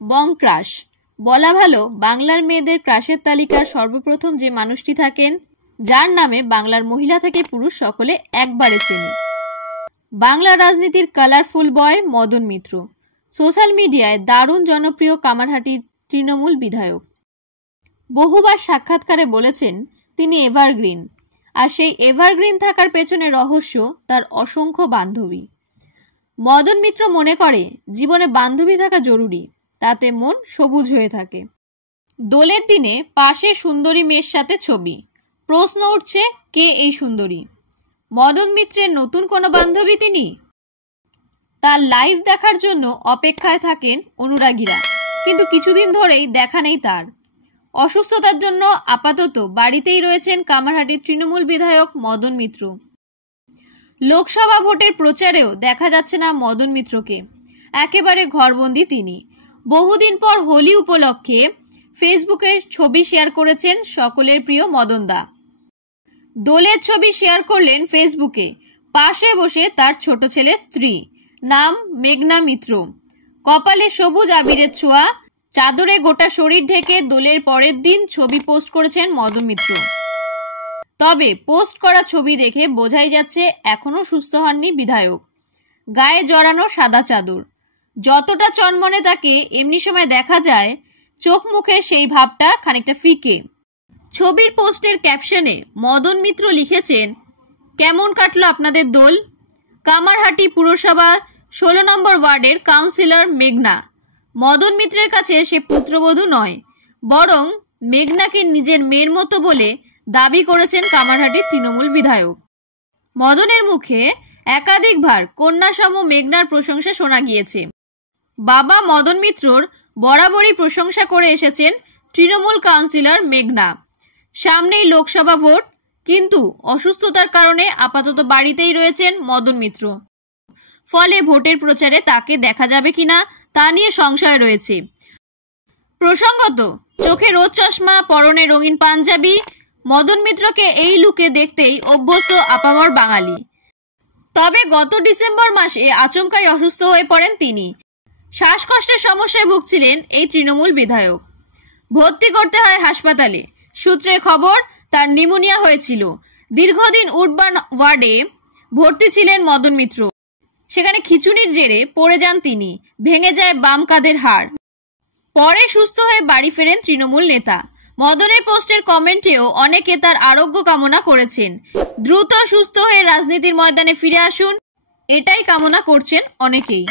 বং crush. বলা ভালো, বাংলার মেয়েদের ক্রাশের তালিকার সর্বপ্রথম যে মানুষটি থাকেন, যার নামে বাংলার মহিলা থেকে পুরুষ সকলে একবারে চেনে। বাংলা রাজনীতির কালারফুল বয় মদন মিত্র। সোশ্যাল মিডিয়ায় দারুণ জনপ্রিয় কামারহাটির তৃণমূল বিধায়ক। বহুবার সাক্ষাৎকারে বলেছেন তিনি এভারগ্রিন, আর সেই এভারগ্রিন থাকার পেছনে রহস্য তার অসংখ্য বান্ধবী। মদন মিত্র মনে করে জীবনে বান্ধবী থাকা জরুরি, তাতে মন সবুজ হয়ে থাকে। দোলের দিনে পাশে সুন্দরী মেয়ের সাথে ছবি। প্রশ্ন উঠছে, কে এই সুন্দরী? মদন মিত্রের নতুন কোনো বান্ধবী তিনি? তার লাইভ দেখার জন্য অপেক্ষায় থাকেন অনুরাগীরা, কিন্তু কিছুদিন ধরেই দেখা নেই তার। অসুস্থতার জন্য আপাতত বাড়িতেই রয়েছেন কামারহাটির তৃণমূল বিধায়ক মদন মিত্র। লোকসভা ভোটের প্রচারেও দেখা যাচ্ছে না মদন মিত্রকে, একেবারে ঘরবন্দি তিনি। বহুদিন পর হোলি উপলক্ষে ফেসবুকে ছবি শেয়ার করেছেন সকলের প্রিয় মদন দা। দোলের ছবি শেয়ার করলেন ফেসবুকে, পাশে বসে তার ছোট ছেলে স্ত্রী, নাম মেঘনা মিত্র। কপালে সবুজ আবিরের ছোঁয়া, চাদরে গোটা শরীর ঢেকে দোলের পরের দিন ছবি পোস্ট করেছেন মদন মিত্র। তবে পোস্ট করা ছবি দেখে বোঝাই যাচ্ছে এখনো সুস্থ হননি বিধায়ক। গায়ে জড়ানো সাদা চাদর, যতটা চনমনে তাকে এমনি সময় দেখা যায়, চোখ মুখে সেই ভাবটা খানিকটা ফিকে। ছবির পোস্টের ক্যাপশনে মদন মিত্র লিখেছেন, কেমন কাটলো আপনাদের দোল? কামারহাটি পুরসভা 16 নম্বর ওয়ার্ডের কাউন্সিলর মেঘনা। মদন মিত্রের কাছে সে পুত্রবধূ নয়, বরং মেঘনাকে নিজের মেয়ের মতো বলে দাবি করেছেন কামারহাটির তৃণমূল বিধায়ক। মদনের মুখে একাধিকবার কন্যাসম মেঘনার প্রশংসা শোনা গিয়েছে। বাবা মদন মিত্রর বরাবরই প্রশংসা করে এসেছেন তৃণমূল কাউন্সিলর মেঘনা। সামনেই লোকসভা ভোট, কিন্তু অসুস্থতার কারণে আপাতত বাড়িতেই রয়েছেন মদন মিত্র। ফলে ভোটের প্রচারে তাকে দেখা যাবে কিনা তা নিয়ে সংশয় রয়েছে। প্রসঙ্গত, চোখে রোদ চশমা, পরনে রঙিন পাঞ্জাবি, মদন মিত্রকে এই লুকে দেখতেই অভ্যস্ত আপামর বাঙালি। তবে গত ডিসেম্বর মাসে আচমকাই অসুস্থ হয়ে পড়েন তিনি। শ্বাসকষ্টের সমস্যায় ভুগছিলেন এই তৃণমূল বিধায়ক। ভর্তি করতে হয় হাসপাতালে। সূত্রের খবর, তার নিউমোনিয়া হয়েছিল। দীর্ঘদিন উডবার্ন ওয়ার্ডে ভর্তি ছিলেন মদন মিত্র। সেখানে খিঁচুনির জেরে পড়ে যান তিনি, ভেঙে যায় বাম কাঁধের হাড়। পরে সুস্থ হয়ে বাড়ি ফেরেন তৃণমূল নেতা। মদনের পোস্টের কমেন্টেও অনেকে তার আরোগ্য কামনা করেছেন। দ্রুত সুস্থ হয়ে রাজনীতির ময়দানে ফিরে আসুন, এটাই কামনা করছেন অনেকেই।